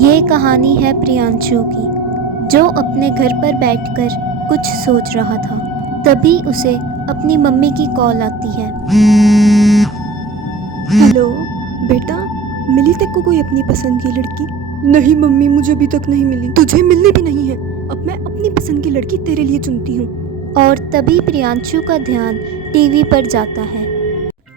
ये कहानी है प्रियांशु की, जो अपने घर पर बैठकर कुछ सोच रहा था। तभी उसे अपनी मम्मी की कॉल आती है। हेलो बेटा, मिली तेरे को कोई अपनी पसंद की लड़की? नहीं मम्मी, मुझे अभी तक नहीं मिली। तुझे मिलनी भी नहीं है। अब मैं अपनी पसंद की लड़की तेरे लिए चुनती हूँ। और तभी प्रियांशु का ध्यान टीवी पर जाता है।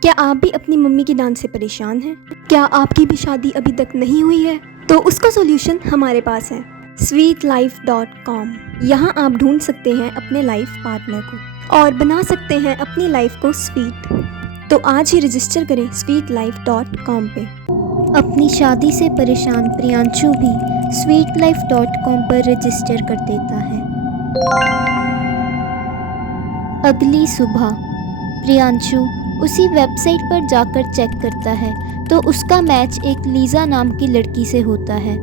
क्या आप भी अपनी मम्मी की डांट से परेशान हैं? क्या आपकी भी शादी अभी तक नहीं हुई है? तो उसका सॉल्यूशन हमारे पास है, sweetlife.com। यहाँ आप ढूंढ सकते हैं अपने लाइफ पार्टनर को और बना सकते हैं अपनी लाइफ को स्वीट। तो आज ही रजिस्टर करें sweetlife.com पे। अपनी शादी से परेशान प्रियांशु भी sweetlife.com पर रजिस्टर कर देता है। अगली सुबह प्रियांशु उसी वेबसाइट पर जाकर चेक करता है तो उसका मैच एक लीज़ा नाम की लड़की से होता है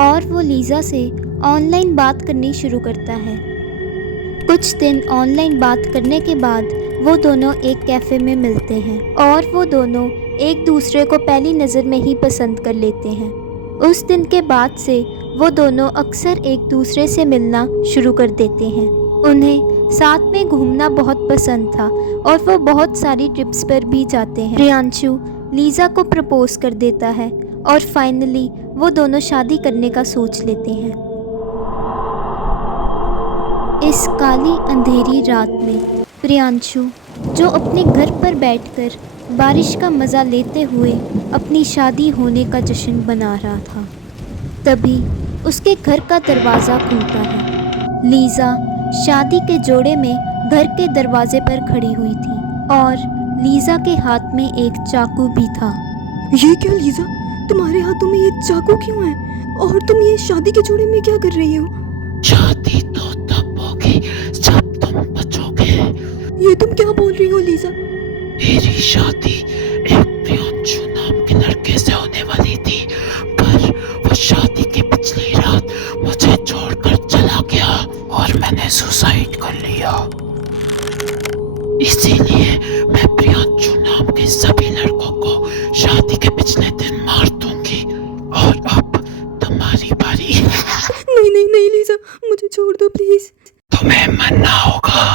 और वो लीज़ा से ऑनलाइन बात करनी शुरू करता है। कुछ दिन ऑनलाइन बात करने के बाद वो दोनों एक कैफ़े में मिलते हैं और वो दोनों एक दूसरे को पहली नज़र में ही पसंद कर लेते हैं। उस दिन के बाद से वो दोनों अक्सर एक दूसरे से मिलना शुरू कर देते हैं। उन्हें साथ में घूमना बहुत पसंद था और वो बहुत सारी ट्रिप्स पर भी जाते हैं। प्रियांशु लीज़ा को प्रपोज कर देता है और फाइनली वो दोनों शादी करने का सोच लेते हैं। इस काली अंधेरी रात में प्रियांशु, जो अपने घर पर बैठकर बारिश का मज़ा लेते हुए अपनी शादी होने का जश्न मना रहा था, तभी उसके घर का दरवाज़ा खुलता है। लीज़ा शादी के जोड़े में घर के दरवाजे पर खड़ी हुई थी और लीज़ा के हाथ में एक चाकू भी था। ये क्या लीज़ा, तुम्हारे हाथों में ये चाकू क्यों है? और तुम ये शादी के जोड़े में क्या कर रही हो? शादी तो तब होगी जब तुम बचोगे। ये तुम क्या बोल रही हो लीज़ा? मेरी शादी एक प्रियांशु नाम के लड़के से होने वाली थी, पर वो शादी की पिछली रात मुझे छोड़कर चला गया और मैंने सुसाइड कर लिया। इसीलिए मैं प्रियांशु नाम के सभी लड़कों को शादी के पिछले दिन मार दूंगी और अब तुम्हारी बारी। नहीं नहीं नहीं लीज़ा, मुझे छोड़ दो प्लीज। तुम्हें मरना होगा।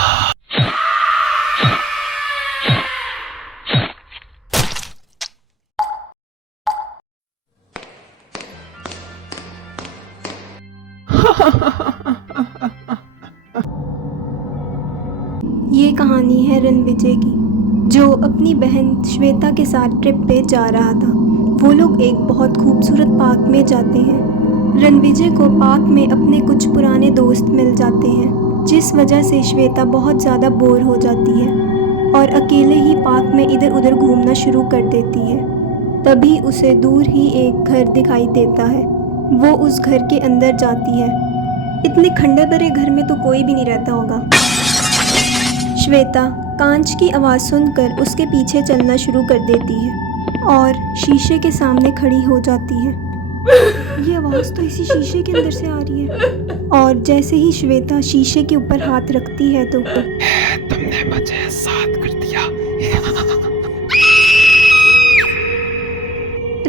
ये कहानी है रणविजय की, जो अपनी बहन श्वेता के साथ ट्रिप पे जा रहा था। वो लोग एक बहुत खूबसूरत पार्क में जाते हैं। रणविजय को पार्क में अपने कुछ पुराने दोस्त मिल जाते हैं, जिस वजह से श्वेता बहुत ज़्यादा बोर हो जाती है और अकेले ही पार्क में इधर उधर घूमना शुरू कर देती है। तभी उसे दूर ही एक घर दिखाई देता है। वो उस घर के अंदर जाती है। इतने खंडर भरे घर में तो कोई भी नहीं रहता होगा। श्वेता कांच की आवाज़ सुनकर उसके पीछे चलना शुरू कर देती है और शीशे के सामने खड़ी हो जाती है। ये आवाज़ तो इसी शीशे के अंदर से आ रही है। और जैसे ही श्वेता शीशे के ऊपर हाथ रखती है तो तुमने मुझे साथ कर दिया।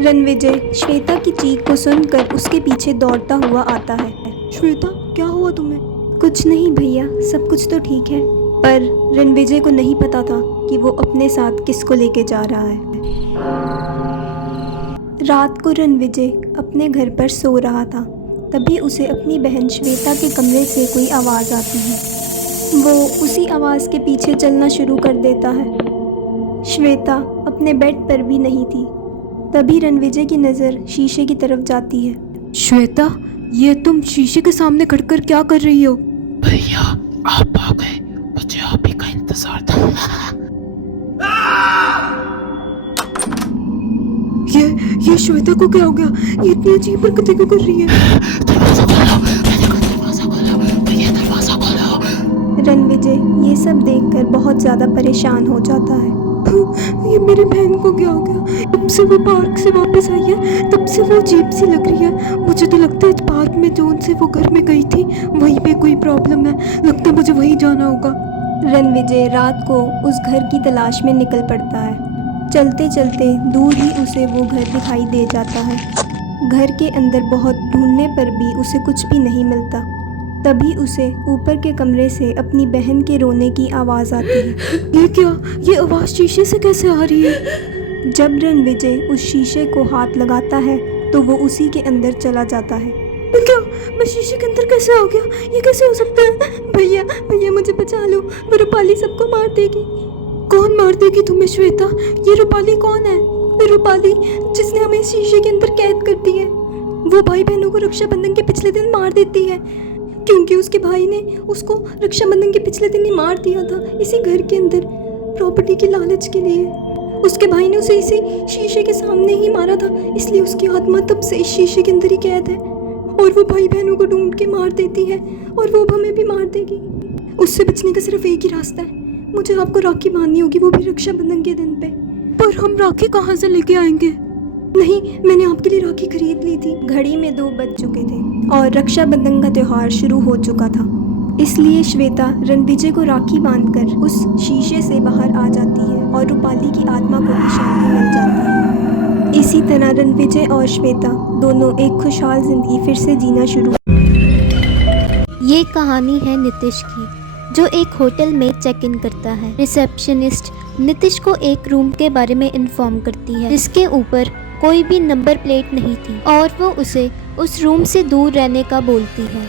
रणविजय श्वेता की चीख को सुनकर उसके पीछे दौड़ता हुआ आता है। श्वेता, क्या हुआ तुम्हें? कुछ नहीं भैया, सब कुछ तो ठीक है। पर रणविजय को नहीं पता था कि वो अपने साथ किसको लेके जा रहा है। रात को रणविजय अपने घर पर सो रहा था। तभी उसे अपनी बहन श्वेता के कमरे से कोई आवाज़ आती है। वो उसी आवाज़ के पीछे चलना शुरू कर देता है। श्वेता अपने बेड पर भी नहीं थी। तभी रणविजय की नज़र शीशे की तरफ जाती है। श्वेता, ये तुम शीशे के सामने खड़कर क्या कर रही हो? भैया आप आ गए, मुझे आप ही का इंतजार था। ये श्वेता को क्या हो गया? ये इतनी अजीब हरकतें क्यों कर रही है? दरवाजा खोलो, मैंने कहा दरवाजा खोलो, भैया दरवाजा खोलो। रणविजय ये सब देखकर बहुत ज़्यादा परेशान हो जाता है। ये मेरी बहन को क्या हो गया? जब से वो पार्क से वापस आई है तब से वो अजीब सी लग रही है। मुझे तो लगता है पार्क में जोन से वो घर में गई थी, वहीं पे कोई प्रॉब्लम है। लगता है मुझे वहीं जाना होगा। रणविजय रात को उस घर की तलाश में निकल पड़ता है। चलते चलते दूर ही उसे वो घर दिखाई दे जाता है। घर के अंदर बहुत ढूंढने पर भी उसे कुछ भी नहीं मिलता। तभी उसे ऊपर के कमरे से अपनी बहन के रोने की आवाज़ आती है। ये क्या? ये आवाज़ शीशे से कैसे आ रही है? जब रणविजय उस शीशे को हाथ लगाता है तो वो उसी के अंदर चला जाता है। क्या? मैं शीशे के अंदर कैसे आ गया? ये कैसे हो सकता है? भैया भैया मुझे बचा लो, वो रूपाली सबको मार देगी। कौन मार देगी तुम्हें श्वेता? ये रूपाली कौन है? रूपाली जिसने हमें शीशे के अंदर कैद कर दी है। वो भाई बहनों को रक्षाबंधन के पिछले दिन मार देती है, क्योंकि उसके भाई ने उसको रक्षाबंधन के पिछले दिन ही मार दिया था इसी घर के अंदर प्रॉपर्टी की लालच के लिए। उसके भाई ने उसे इसी शीशे के सामने ही मारा था, इसलिए उसकी आत्मा तब से इस शीशे के अंदर ही कैद है। और वो भाई बहनों को ढूंढ के मार देती है और वो अब हमें भी मार देगी। उससे बचने का सिर्फ एक ही रास्ता है, मुझे आपको राखी बांधनी होगी, वो भी रक्षाबंधन के दिन पे। पर हम राखी कहाँ से लेके आएंगे? नहीं, मैंने आपके लिए राखी खरीद ली थी। घड़ी में 2 बज चुके थे और रक्षाबंधन का त्योहार शुरू हो चुका था, इसलिए श्वेता रणविजय को राखी बांधकर उस शीशे से बाहर आ जाती है और रूपाली की आत्मा को भी शांति मिल जाती है। इसी तरह रणविजय और श्वेता दोनों एक खुशहाल जिंदगी फिर से जीना शुरू। ये कहानी है नितिश की, जो एक होटल में चेक इन करता है। रिसेप्शनिस्ट नितिश को एक रूम के बारे में इन्फॉर्म करती है जिसके ऊपर कोई भी नंबर प्लेट नहीं थी और वो उसे उस रूम से दूर रहने का बोलती है।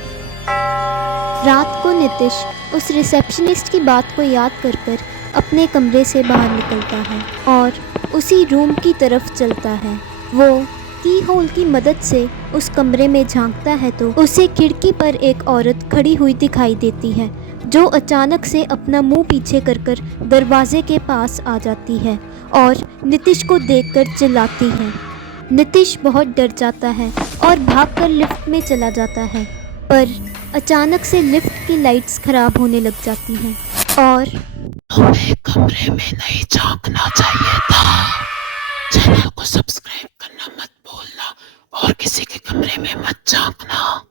रात को नितिश उस रिसेप्शनिस्ट की बात को याद कर अपने कमरे से बाहर निकलता है और उसी रूम की तरफ चलता है। वो की होल की मदद से उस कमरे में झांकता है तो उसे खिड़की पर एक औरत खड़ी हुई दिखाई देती है, जो अचानक से अपना मुंह पीछे कर दरवाजे के पास आ जाती है और नितिश को देखकर चिल्लाती है। नितिश बहुत डर जाता है और भागकर लिफ्ट में चला जाता है, पर अचानक से लिफ्ट की लाइट्स खराब होने लग जाती हैं और हमें कमरे में नहीं झांकना चाहिए था। चैनल को सब्सक्राइब करना मत भूलना और किसी के कमरे में मत झांकना।